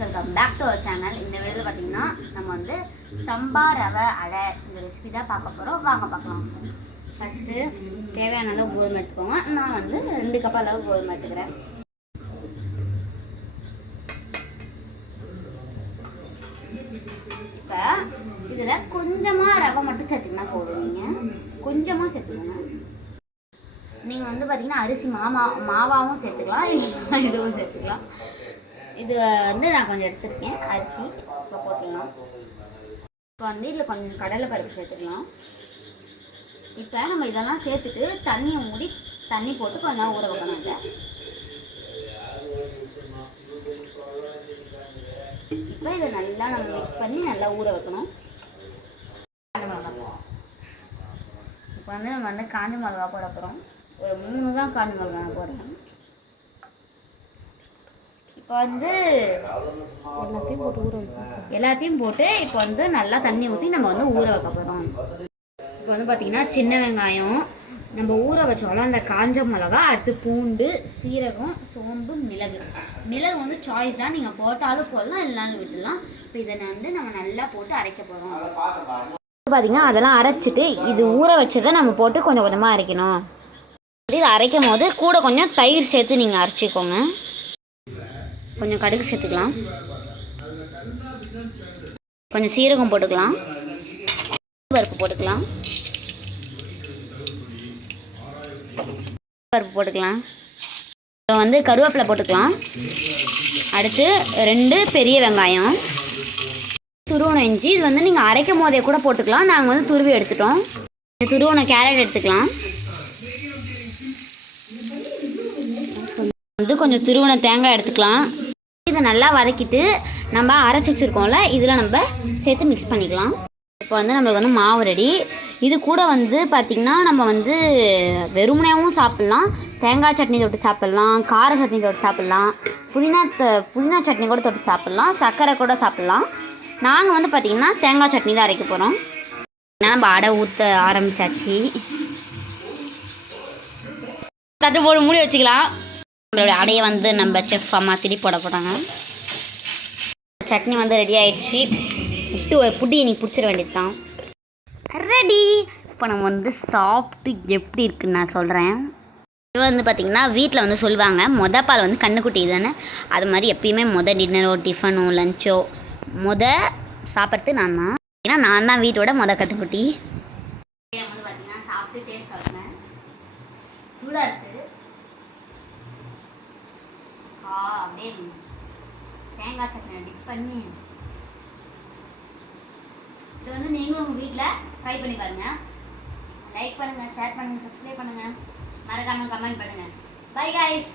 Welcome back to our channel. இந்த வீடியோவில் பார்த்தீங்கன்னா நம்ம வந்து சம்பா ரவை அடை இந்த ரெசிபி தான் பார்க்க போகிறோம். வாங்க பார்க்கலாம். ஃபஸ்ட்டு தேவையான அளவு கோதுமை எடுத்துக்கோங்க. நான் வந்து 2 கப் அளவு கோதுமை எடுத்துக்கிறேன். இப்போ இதில் கொஞ்சமாக ரவை மட்டும் சேர்த்துக்கினா போதும். நீங்கள் கொஞ்சமாக சேர்த்துக்கோங்க. நீங்கள் வந்து பார்த்தீங்கன்னா அரிசி மாவாகவும் சேர்த்துக்கலாம், இல்லை இதுவும் சேர்த்துக்கலாம். இது வந்து நான் கொஞ்சம் எடுத்துருக்கேன் அரிசி. இப்போ போட்டுக்கலாம். இப்போ வந்து இதில் கொஞ்சம் கடலை பருப்பு சேர்த்துக்கலாம். இப்போ நம்ம இதெல்லாம் சேர்த்துட்டு தண்ணியை மூடி தண்ணி போட்டு கொஞ்சம் நேரம் ஊற வைக்கணும். இப்போ இதை நல்லா நம்ம மிக்ஸ் பண்ணி நல்லா ஊற வைக்கணும். இப்போ வந்து நம்ம வந்து காஞ்ச மிளகா போட போகிறோம். ஒரு 3 தான் காஞ்ச மிளகா நான் போடுறேன். இப்போ வந்து எல்லாத்தையும் போட்டு இப்போ வந்து நல்லா தண்ணி ஊற்றி நம்ம வந்து ஊற வைக்க போகிறோம். இப்போ வந்து பார்த்திங்கன்னா சின்ன வெங்காயம் நம்ம ஊற வச்சோம்ல, அந்த காஞ்ச மிளகா, அடுத்து பூண்டு, சீரகம், சோம்பு, மிளகு வந்து சாய்ஸ் தான், நீங்கள் போட்டாலும் போடலாம் இல்லைனாலும் விட்டுடலாம். இப்போ இதை வந்து நம்ம நல்லா போட்டு அரைக்க போகிறோம். பார்த்திங்கன்னா அதெல்லாம் அரைச்சிட்டு இது ஊற வச்சதை நம்ம போட்டு கொஞ்சம் கொஞ்சமாக அரைக்கணும். இது அரைக்கும் போது கூட கொஞ்சம் தயிர் சேர்த்து நீங்கள் அரைச்சிக்கோங்க. கொஞ்சம் கடுகு சேர்த்துக்கலாம், கொஞ்சம் சீரகம் போட்டுக்கலாம், பருப்பு போட்டுக்கலாம், இப்போ வந்து கருவேப்பிலை போட்டுக்கலாம். அடுத்து 2 பெரிய வெங்காயம், துருவன இஞ்சி. இது வந்து நீங்கள் அரைக்கும் போதே கூட போட்டுக்கலாம். நாங்கள் வந்து துருவி எடுத்துட்டோம். துருவன கேரட் எடுத்துக்கலாம். வந்து கொஞ்சம் துருவன தேங்காய் எடுத்துக்கலாம். இதை நல்லா வதக்கிட்டு நம்ம அரைச்சி வச்சுருக்கோம்ல, இதில் நம்ம சேர்த்து மிக்ஸ் பண்ணிக்கலாம். இப்போ வந்து நம்மளுக்கு வந்து மாவு ரெடி. இது கூட வந்து பார்த்திங்கன்னா நம்ம வந்து வெறுமனையாகவும் சாப்பிட்லாம், தேங்காய் சட்னி தொட்டு சாப்பிட்லாம், கார சட்னி தொட்டு சாப்பிட்லாம், புதினா சட்னி கூட தொட்டு சாப்பிட்லாம், சர்க்கரை கூட சாப்பிட்லாம். நாங்கள் வந்து பார்த்திங்கன்னா தேங்காய் சட்னி தான் அரைக்க போகிறோம். நம்ம அடை ஊற்ற ஆரம்பித்தாச்சு. தட்டு போட்டு மூடி வச்சுக்கலாம். நம்மளோட அடையை வந்து நம்ம செஃப் அம்மா திரி போட போகிறாங்க. சட்னி வந்து ரெடி ஆகிடுச்சு. ஒரு புட்டி எனக்கு பிடிச்சிட வேண்டியது தான். ரெடி. இப்போ நம்ம வந்து சாப்பிட்டு எப்படி இருக்குன்னு நான் சொல்கிறேன். இது வந்து பார்த்திங்கன்னா வீட்டில் வந்து சொல்லுவாங்க, பால் வந்து கண்ணுக்குட்டி தானே. அது மாதிரி எப்பயுமே டின்னரோ டிஃபனோ லஞ்சோ சாப்பிட்றது நான் தான். ஏன்னா நான் தான் வீட்டோட கட்டுக்குட்டி. வந்து பார்த்திங்கன்னா சாப்பிட்டு டேஸ்ட் சொல்கிறேன். சூடாக இருக்குது. அப்படியே தேங்காய் சட்னி டிப் பண்ணி இது வந்து நீங்களும் உங்கள் வீட்டில் ட்ரை பண்ணி பாருங்கள். லைக் பண்ணுங்கள், ஷேர் பண்ணுங்கள், சப்ஸ்கிரைப் பண்ணுங்கள், மறக்காமல் கமெண்ட் பண்ணுங்கள். Bye guys.